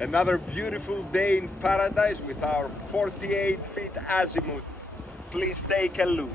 Another beautiful day in paradise with our 48 feet Azimut. Please take a look.